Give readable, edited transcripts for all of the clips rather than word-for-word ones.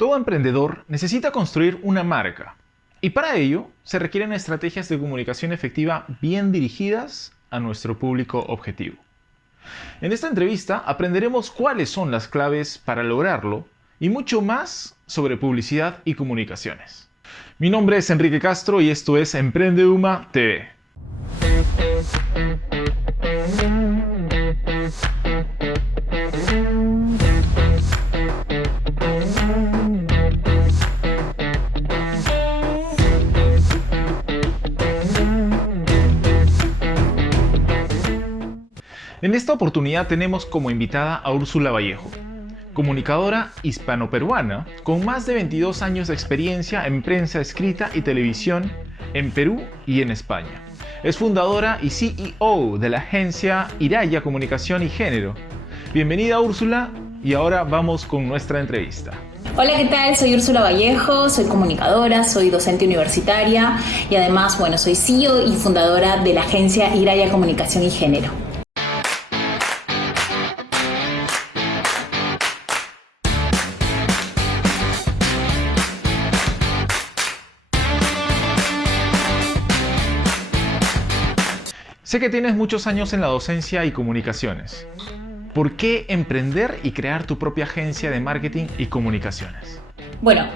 Todo emprendedor necesita construir una marca y para ello se requieren estrategias de comunicación efectiva bien dirigidas a nuestro público objetivo. En esta entrevista aprenderemos cuáles son las claves para lograrlo y mucho más sobre publicidad y comunicaciones. Mi nombre es Enrique Castro y esto es Emprende UMA TV. En esta oportunidad tenemos como invitada a Úrsula Vallejo, comunicadora hispano-peruana con más de 22 años de experiencia en prensa escrita y televisión en Perú y en España. Es fundadora y CEO de la agencia Iraya Comunicación y Género. Bienvenida Úrsula y ahora vamos con nuestra entrevista. Hola, ¿qué tal? Soy Úrsula Vallejo, soy comunicadora, soy docente universitaria y además, soy CEO y fundadora de la agencia Iraya Comunicación y Género. Sé que tienes muchos años en la docencia y comunicaciones. ¿Por qué emprender y crear tu propia agencia de marketing y comunicaciones? Bueno,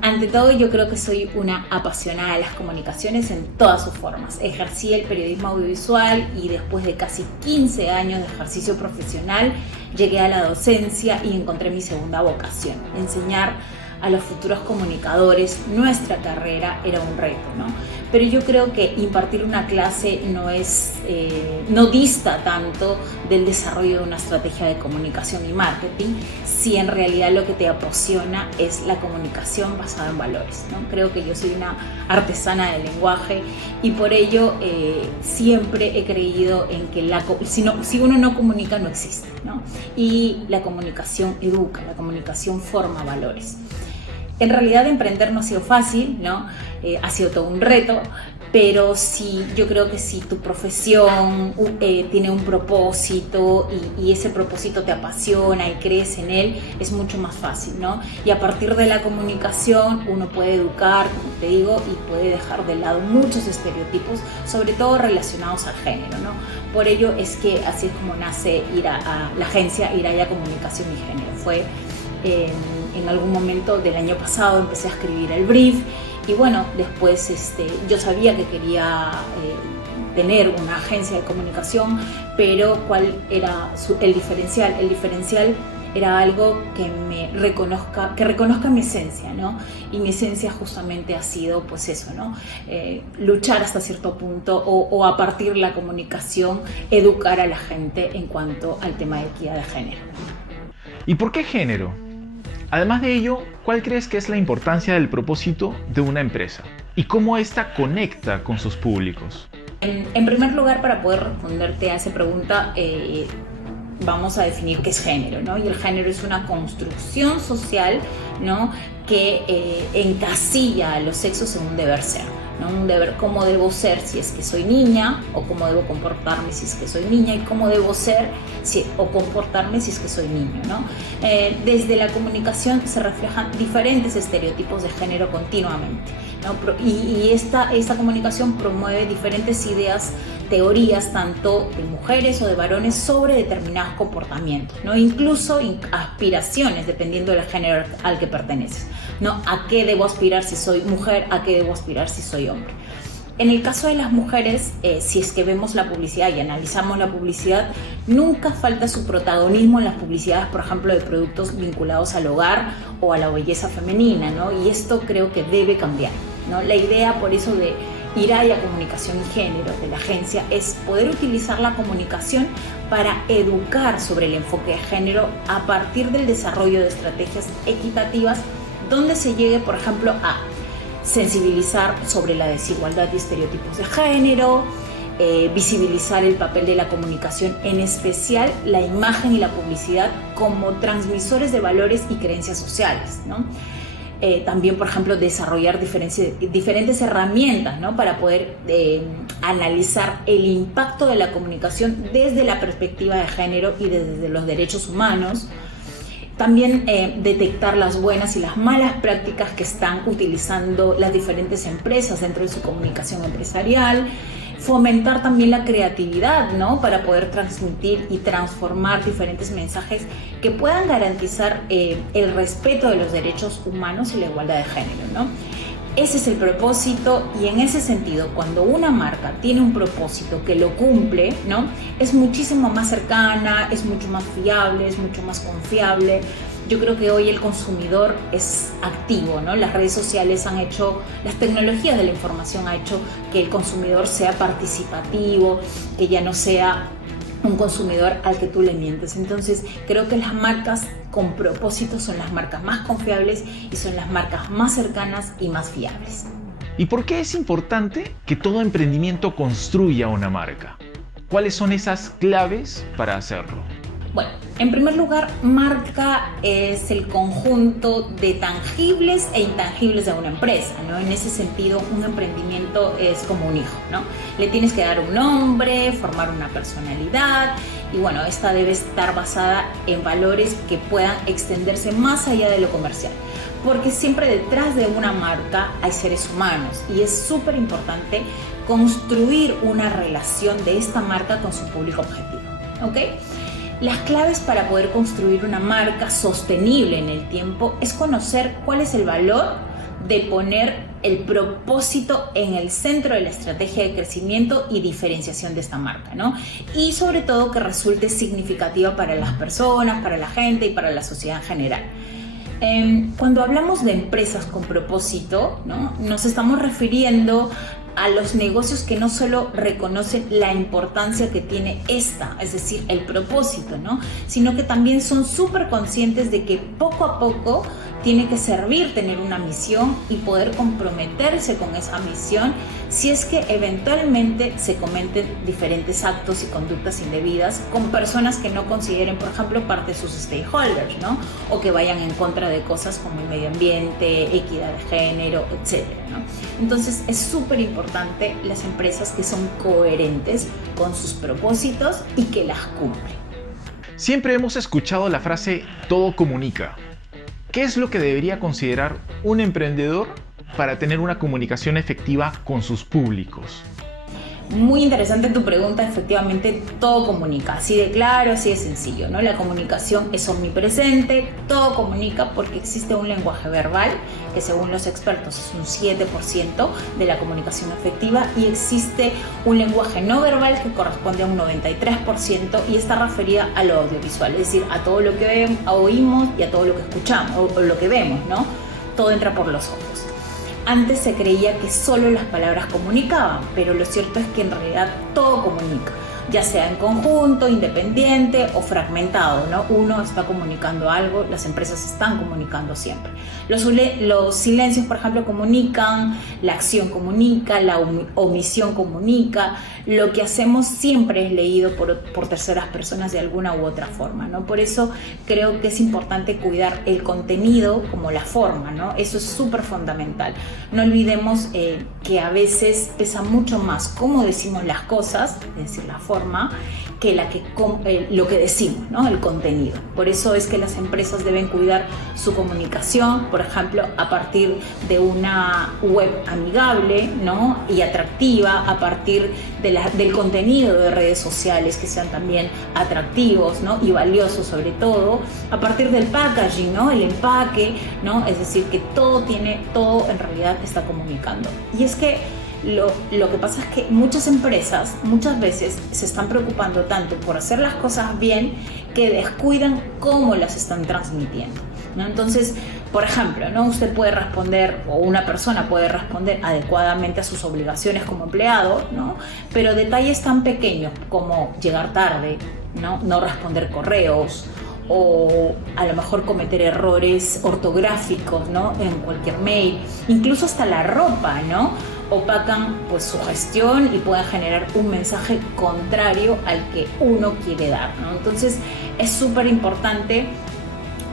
ante todo yo creo que soy una apasionada de las comunicaciones en todas sus formas. Ejercí el periodismo audiovisual y después de casi 15 años de ejercicio profesional llegué a la docencia y encontré mi segunda vocación, enseñar a los futuros comunicadores. Nuestra carrera era un reto, ¿no? Pero yo creo que impartir una clase no dista tanto del desarrollo de una estrategia de comunicación y marketing, si en realidad lo que te apasiona es la comunicación basada en valores, ¿no? Creo que yo soy una artesana del lenguaje y por ello siempre he creído en que si uno no comunica no existe, ¿no? Y la comunicación educa, la comunicación forma valores. En realidad emprender no ha sido fácil, ¿no? Ha sido todo un reto, pero yo creo que si tu profesión tiene un propósito y ese propósito te apasiona y crees en él, es mucho más fácil, ¿no? Y a partir de la comunicación uno puede educar, como te digo, y puede dejar de lado muchos estereotipos, sobre todo relacionados al género, ¿no? Por ello es que así es como nace la agencia Iraya Comunicación y Género. Fue en algún momento del año pasado empecé a escribir el brief y después yo sabía que quería tener una agencia de comunicación, pero ¿cuál era el diferencial? El diferencial era algo que reconozca mi esencia, ¿no? Y mi esencia justamente ha sido pues eso, ¿no? Luchar hasta cierto punto o a partir de la comunicación educar a la gente en cuanto al tema de equidad de género. ¿Y por qué género? Además de ello, ¿cuál crees que es la importancia del propósito de una empresa? ¿Y cómo ésta conecta con sus públicos? En primer lugar, para poder responderte a esa pregunta, vamos a definir qué es género, ¿no? Y el género es una construcción social, ¿no? Que encasilla a los sexos en un deber ser, ¿no? Un deber, cómo debo ser si es que soy niña, o cómo debo comportarme si es que soy niña, y cómo debo ser o comportarme si es que soy niño, ¿no? Desde la comunicación se reflejan diferentes estereotipos de género continuamente, ¿no? Y esta comunicación promueve diferentes ideas, teorías, tanto de mujeres o de varones, sobre determinados comportamientos, ¿no? Incluso aspiraciones, dependiendo del género al que perteneces, ¿no? ¿A qué debo aspirar si soy mujer? ¿A qué debo aspirar si soy hombre? En el caso de las mujeres, si es que vemos la publicidad y analizamos la publicidad, nunca falta su protagonismo en las publicidades, por ejemplo, de productos vinculados al hogar o a la belleza femenina, ¿no? Y esto creo que debe cambiar, ¿no? La idea, por eso, de Iraya Comunicación y Género, de la agencia, es poder utilizar la comunicación para educar sobre el enfoque de género a partir del desarrollo de estrategias equitativas donde se llegue, por ejemplo, a sensibilizar sobre la desigualdad y estereotipos de género, visibilizar el papel de la comunicación, en especial la imagen y la publicidad, como transmisores de valores y creencias sociales, ¿no? También, por ejemplo, desarrollar diferentes herramientas, ¿no? Para poder analizar el impacto de la comunicación desde la perspectiva de género y desde los derechos humanos. También detectar las buenas y las malas prácticas que están utilizando las diferentes empresas dentro de su comunicación empresarial. Fomentar también la creatividad, ¿no? Para poder transmitir y transformar diferentes mensajes que puedan garantizar el respeto de los derechos humanos y la igualdad de género, ¿no? Ese es el propósito, y en ese sentido, cuando una marca tiene un propósito que lo cumple, ¿no? Es muchísimo más cercana, es mucho más fiable, es mucho más confiable. Yo creo que hoy el consumidor es activo, ¿no? Las redes sociales han hecho, las tecnologías de la información han hecho que el consumidor sea participativo, que ya no sea un consumidor al que tú le mientes. Entonces, creo que las marcas con propósito son las marcas más confiables y son las marcas más cercanas y más fiables. ¿Y por qué es importante que todo emprendimiento construya una marca? ¿Cuáles son esas claves para hacerlo? Bueno, en primer lugar, marca es el conjunto de tangibles e intangibles de una empresa, ¿no? En ese sentido, un emprendimiento es como un hijo, ¿no? Le tienes que dar un nombre, formar una personalidad, y bueno, esta debe estar basada en valores que puedan extenderse más allá de lo comercial, porque siempre detrás de una marca hay seres humanos, y es súper importante construir una relación de esta marca con su público objetivo, ¿ok? Las claves para poder construir una marca sostenible en el tiempo es conocer cuál es el valor de poner el propósito en el centro de la estrategia de crecimiento y diferenciación de esta marca, ¿no? Y sobre todo que resulte significativa para las personas, para la gente y para la sociedad en general. Cuando hablamos de empresas con propósito, ¿no? Nos estamos refiriendo a los negocios que no solo reconocen la importancia que tiene esta, es decir, el propósito, ¿no? Sino que también son súper conscientes de que poco a poco tiene que servir tener una misión y poder comprometerse con esa misión si es que eventualmente se cometen diferentes actos y conductas indebidas con personas que no consideren, por ejemplo, parte de sus stakeholders, ¿no? O que vayan en contra de cosas como el medio ambiente, equidad de género, etcétera, ¿no? Entonces es súper importante las empresas que son coherentes con sus propósitos y que las cumplen. Siempre hemos escuchado la frase "todo comunica". ¿Qué es lo que debería considerar un emprendedor para tener una comunicación efectiva con sus públicos? Muy interesante tu pregunta, efectivamente todo comunica, así de claro, así de sencillo, ¿no? La comunicación es omnipresente, todo comunica porque existe un lenguaje verbal que según los expertos es un 7% de la comunicación efectiva, y existe un lenguaje no verbal que corresponde a un 93% y está referida a lo audiovisual, es decir, a todo lo que oímos y a todo lo que escuchamos o lo que vemos, ¿no? Todo entra por los ojos. Antes se creía que solo las palabras comunicaban, pero lo cierto es que en realidad todo comunica, ya sea en conjunto, independiente o fragmentado, ¿no? Uno está comunicando algo, las empresas están comunicando siempre. Los silencios, por ejemplo, comunican, la acción comunica, la omisión comunica, lo que hacemos siempre es leído por terceras personas de alguna u otra forma, ¿no? Por eso creo que es importante cuidar el contenido como la forma, ¿no? Eso es súper fundamental. No olvidemos que a veces pesa mucho más cómo decimos las cosas, es decir, la forma, que lo que decimos, ¿no? El contenido. Por eso es que las empresas deben cuidar su comunicación, por ejemplo, a partir de una web amigable, ¿no? Y atractiva, a partir del contenido de redes sociales que sean también atractivos, ¿no? Y valiosos sobre todo, a partir del packaging, ¿no? El empaque, ¿no? Es decir, que todo en realidad está comunicando. Y es que lo que pasa es que muchas empresas muchas veces se están preocupando tanto por hacer las cosas bien que descuidan cómo las están transmitiendo, ¿no? Entonces, por ejemplo, ¿no? Usted puede responder, o una persona puede responder adecuadamente a sus obligaciones como empleado, ¿no? Pero detalles tan pequeños como llegar tarde, ¿no? No responder correos, o a lo mejor cometer errores ortográficos, ¿no? En cualquier mail, incluso hasta la ropa, ¿no? Opacan pues su gestión y pueden generar un mensaje contrario al que uno quiere dar, ¿no? Entonces es súper importante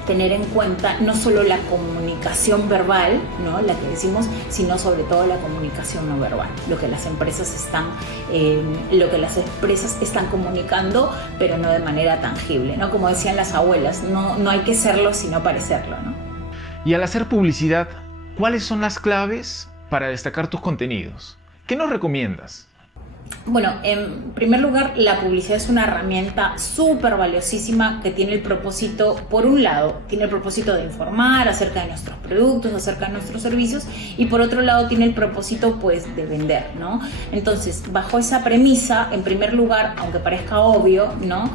tener en cuenta no solo la comunicación verbal, ¿no?, la que decimos, sino sobre todo la comunicación no verbal, lo que las empresas están comunicando, pero no de manera tangible, ¿no? Como decían las abuelas, no hay que serlo sino parecerlo, ¿no? Y al hacer publicidad, ¿cuáles son las claves para destacar tus contenidos? ¿Qué nos recomiendas? Bueno, en primer lugar, la publicidad es una herramienta súper valiosísima que tiene el propósito, por un lado, tiene el propósito de informar acerca de nuestros productos, acerca de nuestros servicios, y por otro lado tiene el propósito, pues, de vender, ¿no? Entonces, bajo esa premisa, en primer lugar, aunque parezca obvio, ¿no?,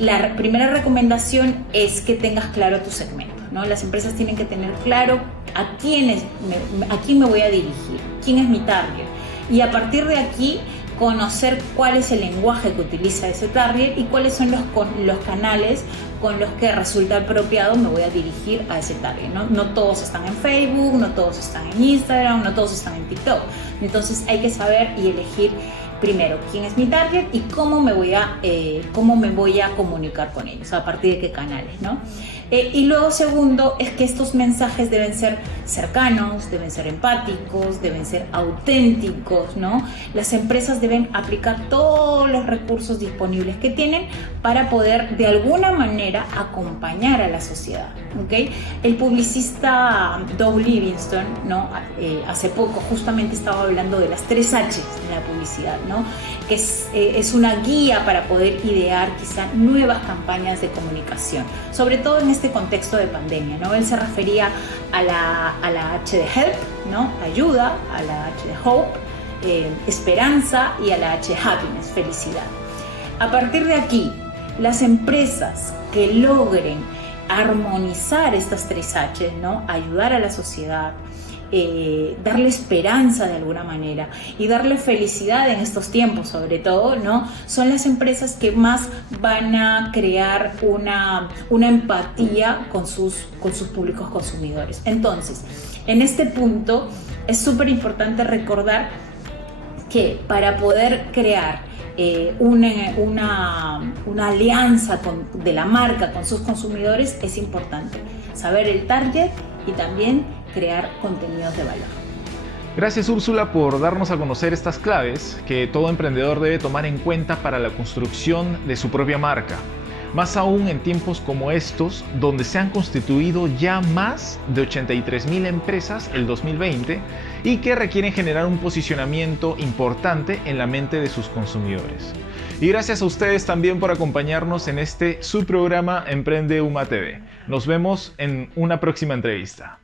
la primera recomendación es que tengas claro tu segmento, ¿no? Las empresas tienen que tener claro a quién me voy a dirigir, quién es mi target, y a partir de aquí conocer cuál es el lenguaje que utiliza ese target y cuáles son los canales con los que resulta apropiado me voy a dirigir a ese target, ¿no? No todos están en Facebook, no todos están en Instagram, no todos están en TikTok. Entonces hay que saber y elegir primero quién es mi target y cómo me voy a comunicar con ellos, a partir de qué canales, ¿no? Y luego, segundo, es que estos mensajes deben ser cercanos, deben ser empáticos, deben ser auténticos, ¿no? Las empresas deben aplicar todos los recursos disponibles que tienen para poder de alguna manera acompañar a la sociedad, ¿ok? El publicista Doug Livingstone, ¿no?, hace poco justamente estaba hablando de las 3 H's en la publicidad, ¿no?, que es una guía para poder idear quizá nuevas campañas de comunicación, sobre todo en este contexto de pandemia, ¿no? Él se refería a la H de help, ¿no?, ayuda, a la H de hope, esperanza, y a la H de happiness, felicidad. A partir de aquí, las empresas que logren armonizar estas 3 H's, ¿no?, ayudar a la sociedad, darle esperanza de alguna manera y darle felicidad en estos tiempos, sobre todo, ¿no?, son las empresas que más van a crear una empatía con sus públicos consumidores. Entonces, en este punto es súper importante recordar que para poder crear una alianza de la marca con sus consumidores es importante saber el target y también crear contenidos de valor. Gracias, Úrsula, por darnos a conocer estas claves que todo emprendedor debe tomar en cuenta para la construcción de su propia marca. Más aún en tiempos como estos, donde se han constituido ya más de 83.000 empresas el 2020 y que requieren generar un posicionamiento importante en la mente de sus consumidores. Y gracias a ustedes también por acompañarnos en este subprograma Emprende UMA TV. Nos vemos en una próxima entrevista.